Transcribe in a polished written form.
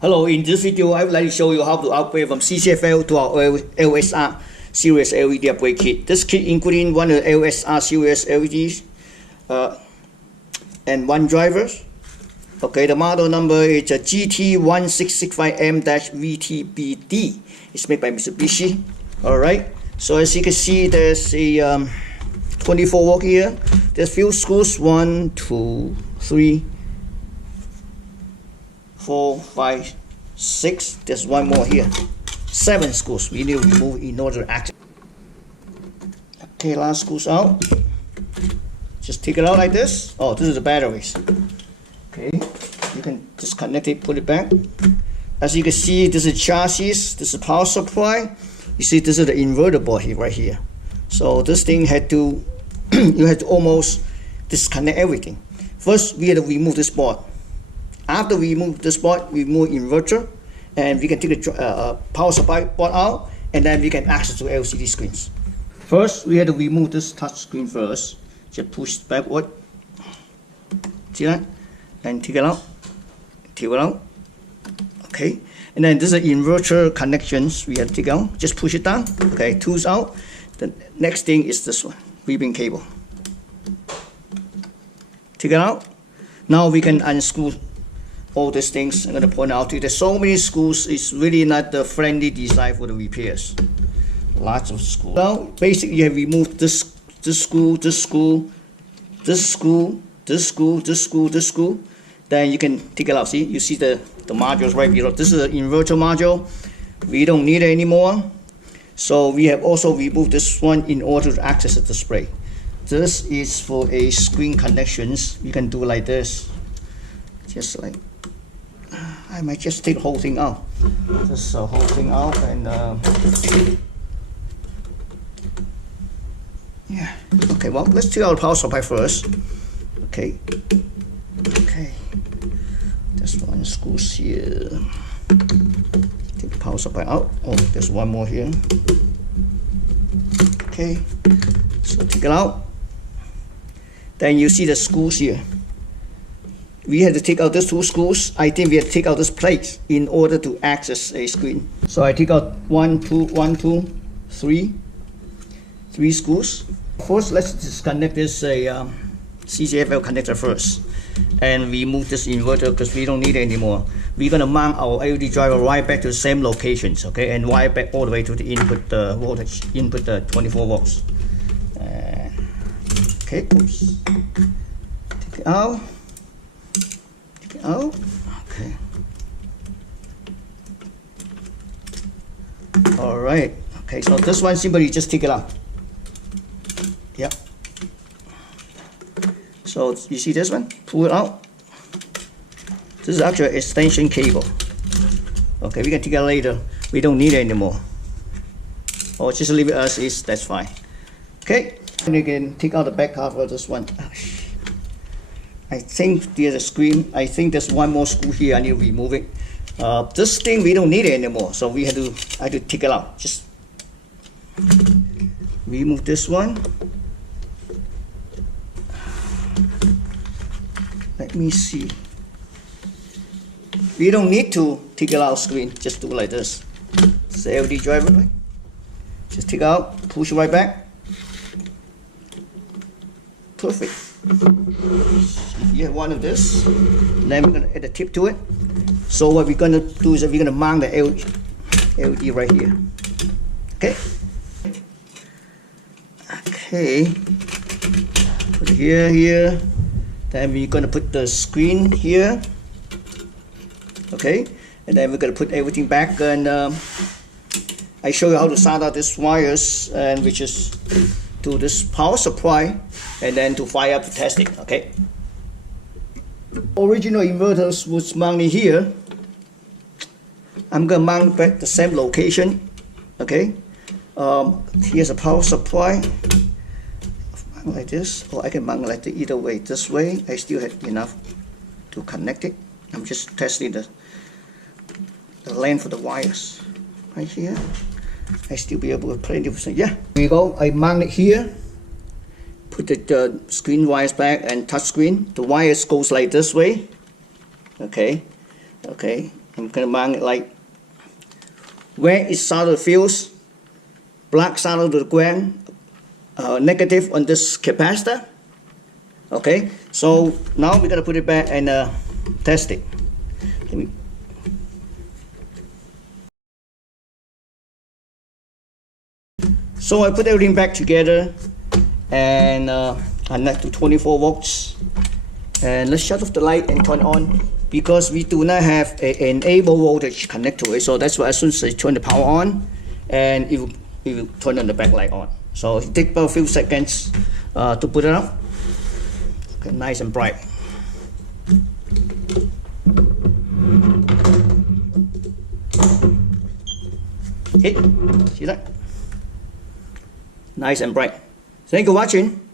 Hello, in this video I would like to show you how to upgrade from CCFL to our LSR series LED upgrade kit. This kit including one of the LSR series LEDs and one driver. Okay, the model number is a GT1665M-VTBD. It's made by Mitsubishi. Alright, so as you can see, there's a 24 volt here. There's few screws, 1, 2, 3, 4, 5, 6. There's one more here. 7 screws we need to remove in order to activate. Okay, last screws out. Just take it out like this. Oh, this is the batteries. Okay, you can disconnect it, put it back. As you can see, this is chassis, this is power supply. You see, this is the inverter board here, right here. So this thing had to, you had to almost disconnect everything. First, we had to remove this board. After we remove this board, we remove inverter, and we can take the power supply board out, and then we can access to LCD screens. First, we had to remove this touch screen first. Just push backward. See that? And take it out. Take it out. Okay. And then this is the inverter connections we have to take out. Just push it down. Okay. Tools out. The next thing is this one, ribbon cable. Take it out. Now we can unscrew all these things. I'm going to point out to you, there's so many screws. It's really not the friendly design for the repairs. Lots of screws. Now basically you have removed this screw, this screw, this screw, this screw, this screw, this screw. Then you can take it out. See, you see the modules right below. This is the inverter module. We don't need it anymore. So we have also removed this one in order to access the display. This is for a screen connections. You can do like this. Just like, I might just take the whole thing out. Just the whole thing out and yeah. Okay, well, let's take out the power supply first. Okay. Okay. This one screws here. Take the power supply out. Oh, there's one more here. Okay. So take it out. Then you see the screws here. We had to take out these 2 screws. I think we had to take out this plate in order to access a screen. So I take out 3 screws. First, let's disconnect this CCFL connector first, and remove this inverter because we don't need it anymore. We're gonna mount our LED driver right back to the same locations, okay, and wire back all the way to the input voltage, input 24 volts. Okay, oops. Take it out. Take it out. Okay. All right. Okay, so this one simply just take it out. Yep. So you see this one? Pull it out. This is actually an extension cable. Okay, we can take it later. We don't need it anymore. Or just leave it as is. That's fine. Okay. And you can take out the back half of this one. I think there's a screen. I think there's one more screw here. I need to remove it. This thing we don't need it anymore, so I had to take it out. Just remove this one. Let me see. We don't need to take it out screen. Just do it like this. It's the LED driver, right? Just take it out, push it right back. Perfect. You have one of this. Then we're gonna add a tip to it. So what we're gonna do is that we're gonna mount the LED right here. Okay. Okay. Put it here. Then we're gonna put the screen here. Okay. And then we're gonna put everything back, and I show you how to solder out these wires, and which is to this power supply, and then to fire up to test it. Okay. Original inverters was mounted here. I'm gonna mount back the same location. Okay. Here's a power supply. Like this, or I can mount like the either way. This way, I still have enough to connect it. I'm just testing the length of the wires right here. I still be able to play it. Yeah, here we go. I mount it here. Put the screen wires back and touch screen. The wires goes like this way. Okay, I'm gonna mark it like where is solid fuse, black solid to the ground, negative on this capacitor. Okay, so now we're gonna put it back and test it. So I put everything back together and connect to 24 volts. And let's shut off the light and turn on because we do not have an enable voltage connect to it. So that's why as soon as I turn the power on, and it will turn on the backlight on. So it takes about a few seconds to put it up. Okay, nice and bright. Hit, see that? Nice and bright. Thank you for watching.